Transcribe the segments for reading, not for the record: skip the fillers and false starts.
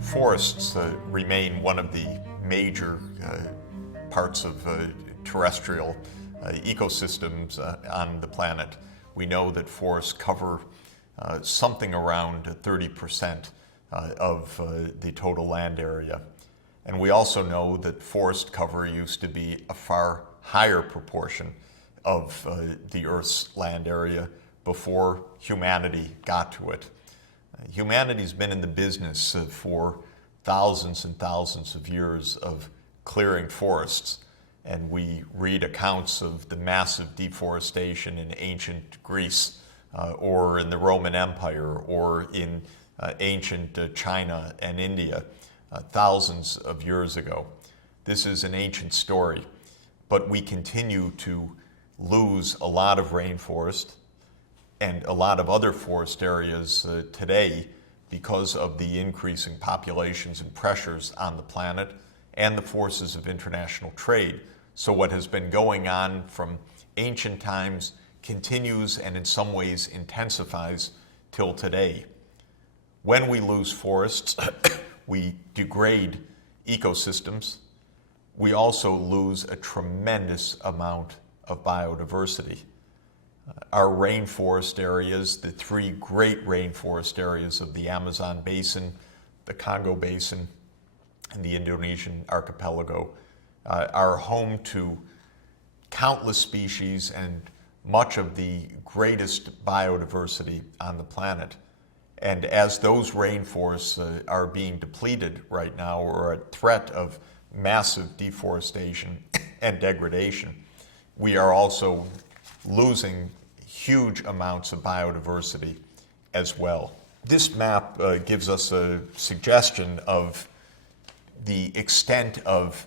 Forests remain one of the major parts of terrestrial ecosystems on the planet. We know that forests cover something around 30% of the total land area. And we also know that forest cover used to be a far higher proportion of the Earth's land area before humanity got to it. Humanity's been in the business for thousands and thousands of years of clearing forests, and we read accounts of the massive deforestation in ancient Greece or in the Roman Empire or in ancient China and India thousands of years ago. This is an ancient story, but we continue to lose a lot of rainforest and a lot of other forest areas today because of the increasing populations and pressures on the planet and the forces of international trade. So what has been going on from ancient times continues and in some ways intensifies till today. When we lose forests, we degrade ecosystems. We also lose a tremendous amount of biodiversity. Our rainforest areas, the three great rainforest areas of the Amazon basin, the Congo basin, and the Indonesian archipelago, are home to countless species and much of the greatest biodiversity on the planet. And as those rainforests are being depleted right now or at threat of massive deforestation and degradation, we are also losing huge amounts of biodiversity as well. This map gives us a suggestion of the extent of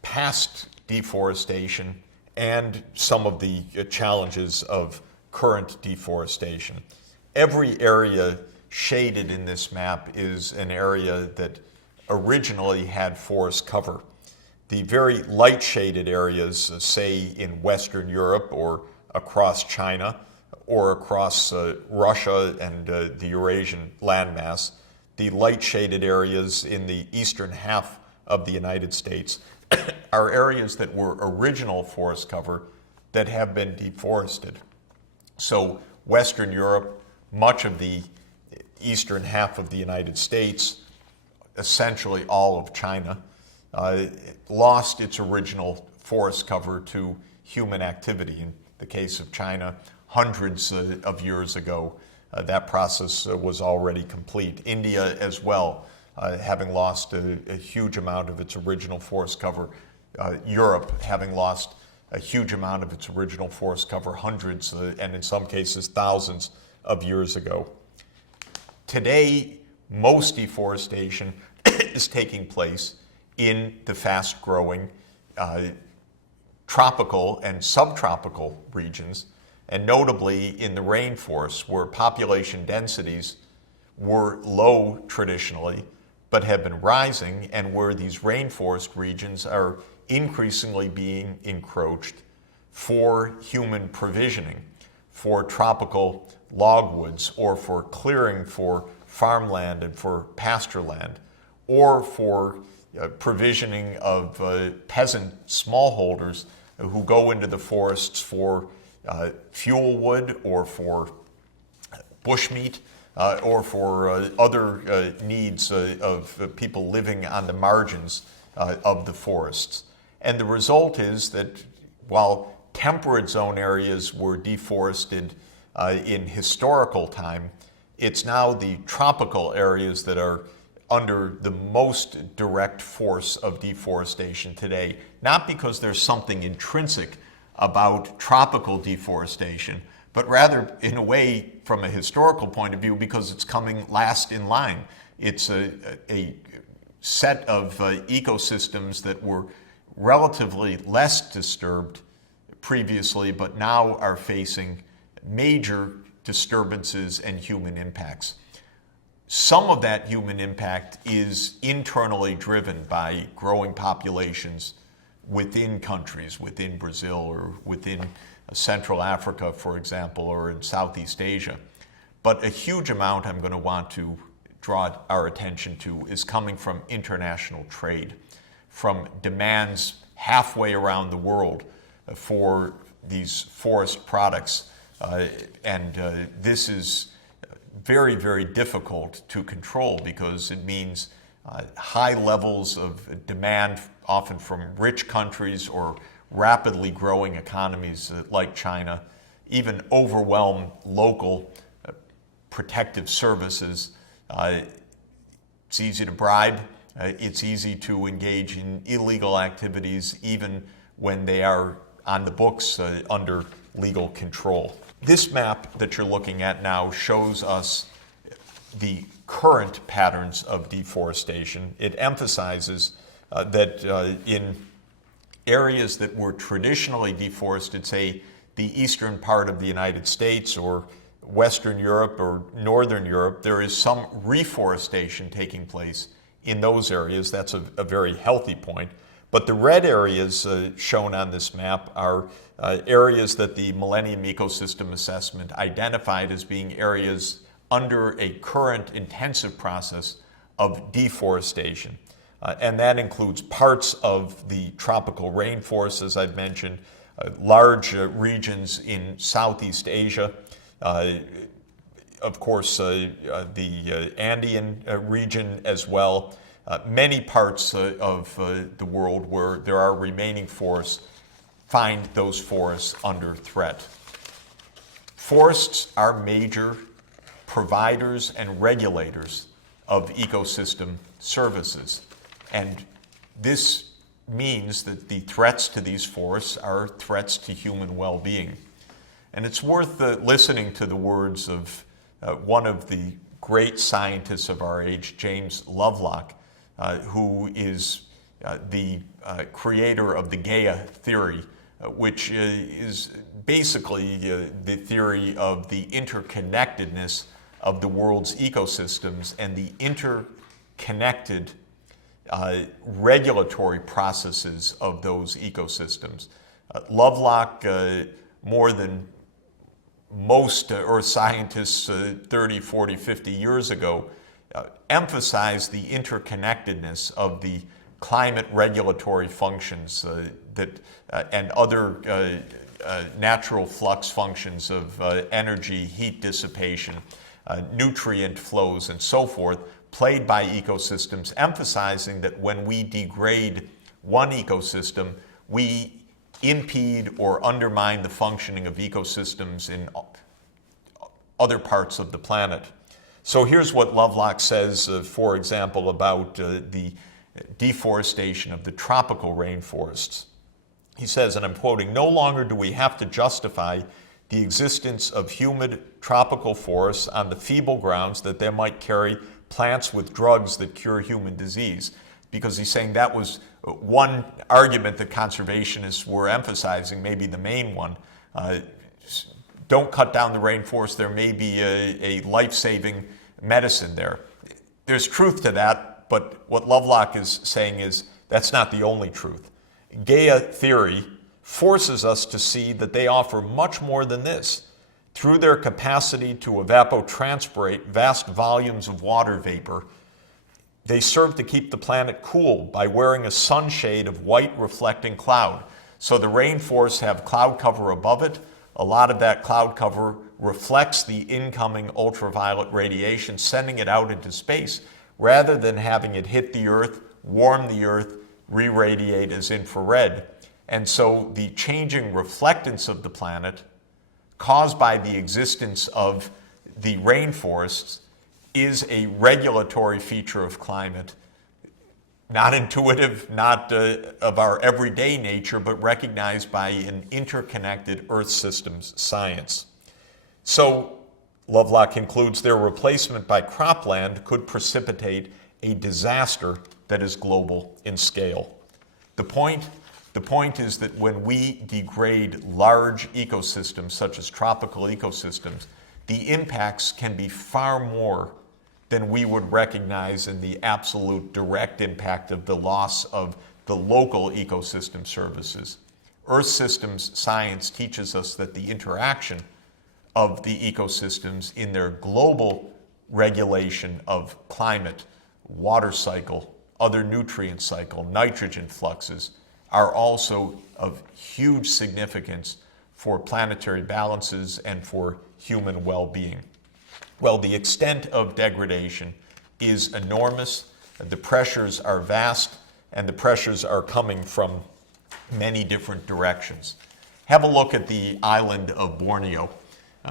past deforestation and some of the challenges of current deforestation. Every area shaded in this map is an area that originally had forest cover. The very light shaded areas, say in Western Europe or across China or across Russia and the Eurasian landmass, the light shaded areas in the eastern half of the United States are areas that were original forest cover that have been deforested. So Western Europe, much of the eastern half of the United States, essentially all of China, lost its original forest cover to human activity. In the case of China, hundreds of years ago, that process was already complete. India as well, having lost a huge amount of its original forest cover. Europe having lost a huge amount of its original forest cover hundreds and in some cases thousands of years ago. Today, most deforestation is taking place in the fast-growing tropical and subtropical regions, and notably in the rainforests where population densities were low traditionally but have been rising, and where these rainforest regions are increasingly being encroached for human provisioning, for tropical logwoods, or for clearing for farmland and for pasture land, or for provisioning of peasant smallholders who go into the forests for fuel wood or for bushmeat or for other needs of people living on the margins of the forests. And the result is that while temperate zone areas were deforested in historical time, it's now the tropical areas that are under the most direct force of deforestation today, not because there's something intrinsic about tropical deforestation, but rather, in a way, from a historical point of view, because it's coming last in line. It's a set of ecosystems that were relatively less disturbed previously, but now are facing major disturbances and human impacts. Some of that human impact is internally driven by growing populations, within countries, within Brazil or within Central Africa, for example, or in Southeast Asia. But a huge amount I'm going to want to draw our attention to is coming from international trade, from demands halfway around the world for these forest products. This is very, very difficult to control because it means high levels of demand, often from rich countries or rapidly growing economies like China, even overwhelm local protective services. It's easy to bribe. It's easy to engage in illegal activities, even when they are on the books under legal control. This map that you're looking at now shows us the current patterns of deforestation. It emphasizes that in areas that were traditionally deforested, say the eastern part of the United States or Western Europe or Northern Europe, there is some reforestation taking place in those areas. That's a very healthy point. But the red areas shown on this map are areas that the Millennium Ecosystem Assessment identified as being areas under a current intensive process of deforestation. And that includes parts of the tropical rainforests, as I've mentioned, large regions in Southeast Asia, of course, the Andean region as well, many parts of the world where there are remaining forests find those forests under threat. Forests are major providers and regulators of ecosystem services. And this means that the threats to these forests are threats to human well-being. And it's worth listening to the words of one of the great scientists of our age, James Lovelock, who is the creator of the Gaia theory, which is basically the theory of the interconnectedness of the world's ecosystems and the interconnected regulatory processes of those ecosystems. Lovelock, more than most earth scientists 30, 40, 50 years ago, emphasized the interconnectedness of the climate regulatory functions and other natural flux functions of energy, heat dissipation, nutrient flows, and so forth, played by ecosystems, emphasizing that when we degrade one ecosystem, we impede or undermine the functioning of ecosystems in other parts of the planet. So here's what Lovelock says, for example, about the deforestation of the tropical rainforests. He says, and I'm quoting, "No longer do we have to justify the existence of humid tropical forests on the feeble grounds that they might carry plants with drugs that cure human disease," because he's saying that was one argument that conservationists were emphasizing, maybe the main one. Don't cut down the rainforest, there may be a life-saving medicine there. There's truth to that, but what Lovelock is saying is that's not the only truth. Gaia theory forces us to see that they offer much more than this. Through their capacity to evapotranspirate vast volumes of water vapor, they serve to keep the planet cool by wearing a sunshade of white reflecting cloud. So the rainforests have cloud cover above it. A lot of that cloud cover reflects the incoming ultraviolet radiation, sending it out into space, rather than having it hit the Earth, warm the Earth, re-radiate as infrared. And so the changing reflectance of the planet, caused by the existence of the rainforests, is a regulatory feature of climate, not intuitive, not of our everyday nature, but recognized by an interconnected Earth systems science. So, Lovelock concludes, their replacement by cropland could precipitate a disaster that is global in scale. The point is that when we degrade large ecosystems, such as tropical ecosystems, the impacts can be far more than we would recognize in the absolute direct impact of the loss of the local ecosystem services. Earth systems science teaches us that the interaction of the ecosystems in their global regulation of climate, water cycle, other nutrient cycle, nitrogen fluxes, are also of huge significance for planetary balances and for human well-being. Well, the extent of degradation is enormous. The pressures are vast, and the pressures are coming from many different directions. Have a look at the island of Borneo,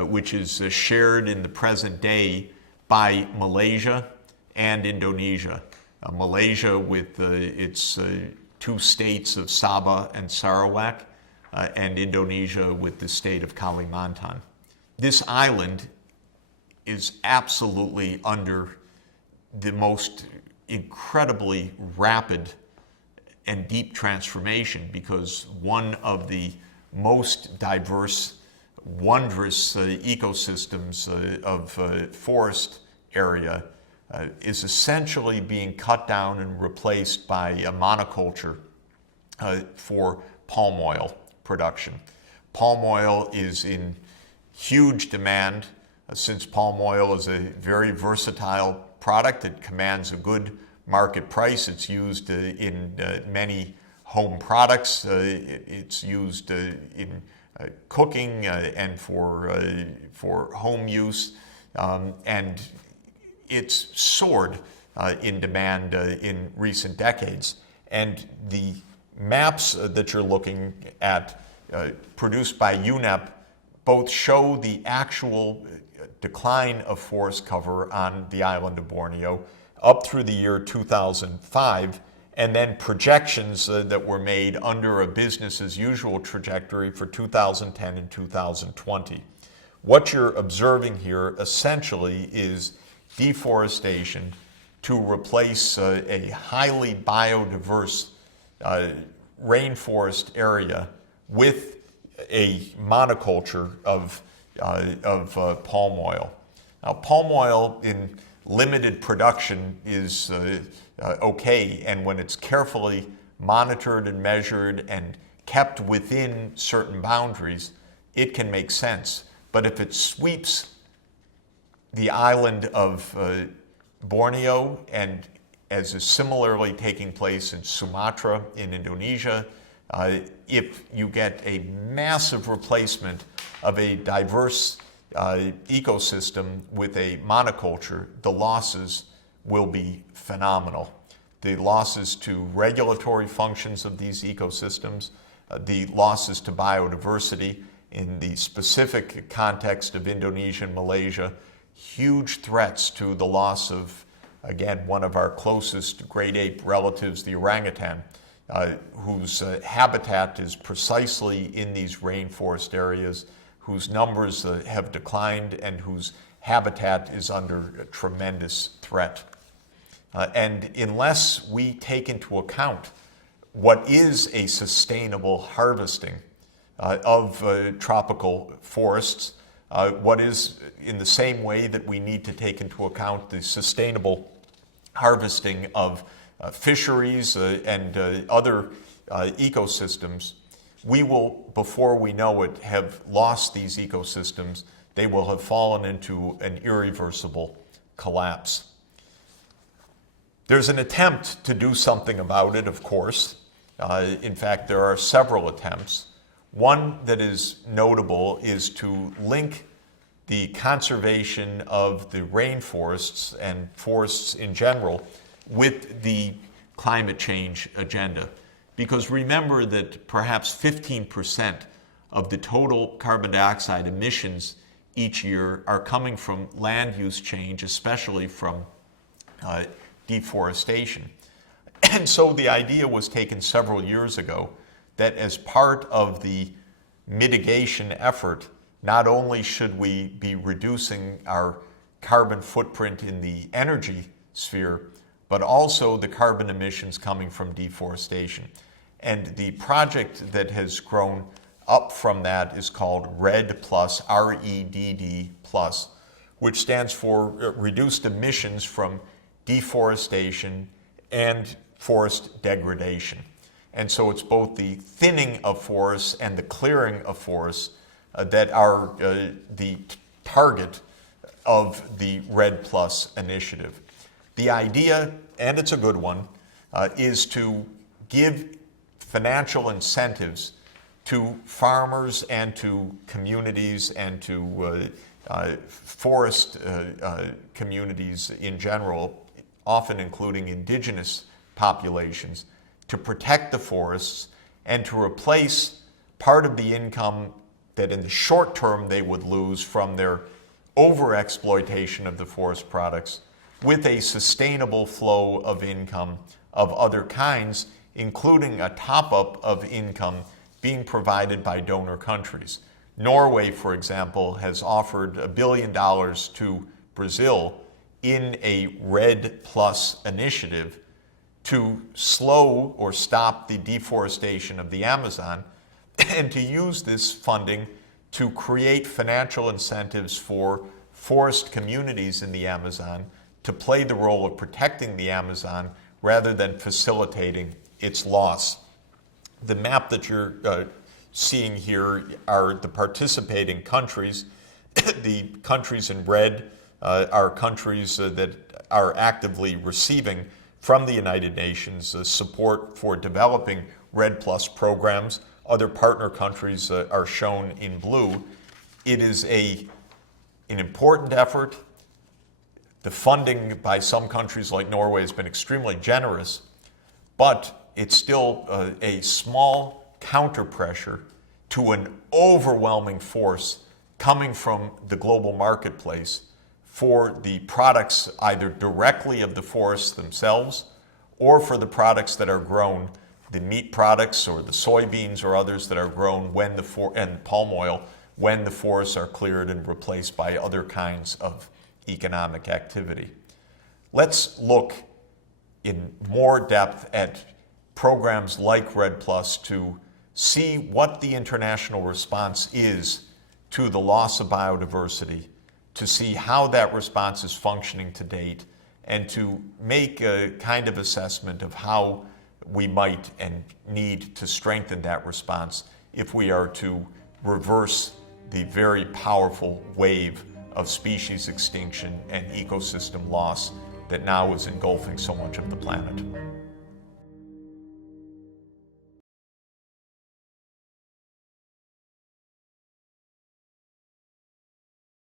which is shared in the present day by Malaysia and Indonesia. Malaysia with its two states of Sabah and Sarawak, and Indonesia with the state of Kalimantan. This island is absolutely under the most incredibly rapid and deep transformation, because one of the most diverse, wondrous ecosystems of forest area is essentially being cut down and replaced by a monoculture for palm oil production. Palm oil is in huge demand since palm oil is a very versatile product. It commands a good market price. It's used in many home products. It's used in cooking and for home use, and it's soared in demand in recent decades. And the maps that you're looking at, produced by UNEP, both show the actual decline of forest cover on the island of Borneo up through the year 2005, and then projections that were made under a business as usual trajectory for 2010 and 2020. What you're observing here essentially is deforestation to replace a highly biodiverse rainforest area with a monoculture of palm oil. Now, palm oil in limited production is okay, and when it's carefully monitored and measured and kept within certain boundaries, it can make sense. But if it sweeps the island of Borneo, and as is similarly taking place in Sumatra in Indonesia, if you get a massive replacement of a diverse ecosystem with a monoculture, the losses will be phenomenal. The losses to regulatory functions of these ecosystems, the losses to biodiversity in the specific context of Indonesia and Malaysia, huge threats to the loss of, again, one of our closest great ape relatives, the orangutan, whose habitat is precisely in these rainforest areas, whose numbers have declined and whose habitat is under a tremendous threat. And unless we take into account what is a sustainable harvesting of tropical forests, what is in the same way that we need to take into account the sustainable harvesting of fisheries and other ecosystems, we will, before we know it, have lost these ecosystems. They will have fallen into an irreversible collapse. There's an attempt to do something about it, of course. In fact, there are several attempts. One that is notable is to link the conservation of the rainforests and forests in general with the climate change agenda. Because remember that perhaps 15% of the total carbon dioxide emissions each year are coming from land use change, especially from deforestation. And so the idea was taken several years ago that as part of the mitigation effort, not only should we be reducing our carbon footprint in the energy sphere, but also the carbon emissions coming from deforestation. And the project that has grown up from that is called REDD+, R-E-D-D+, which stands for Reduced Emissions from Deforestation and Forest Degradation. And so it's both the thinning of forests and the clearing of forests that are the target of the REDD+ initiative. The idea, and it's a good one, is to give financial incentives to farmers and to communities and to forest communities in general, often including indigenous populations, to protect the forests and to replace part of the income that in the short term they would lose from their overexploitation of the forest products with a sustainable flow of income of other kinds, including a top-up of income being provided by donor countries. Norway, for example, has offered $1 billion to Brazil in a REDD+ initiative to slow or stop the deforestation of the Amazon and to use this funding to create financial incentives for forest communities in the Amazon to play the role of protecting the Amazon rather than facilitating its loss. The map that you're seeing here are the participating countries. The countries in red are countries that are actively receiving from the United Nations support for developing REDD+ programs. Other partner countries are shown in blue. It is an important effort. The funding by some countries like Norway has been extremely generous, but it's still a small counter-pressure to an overwhelming force coming from the global marketplace for the products either directly of the forests themselves or for the products that are grown, the meat products or the soybeans or others that are grown when and palm oil when the forests are cleared and replaced by other kinds of economic activity. Let's look in more depth at programs like REDD+ to see what the international response is to the loss of biodiversity, to see how that response is functioning to date, and to make a kind of assessment of how we might and need to strengthen that response if we are to reverse the very powerful wave of species extinction and ecosystem loss that now is engulfing so much of the planet.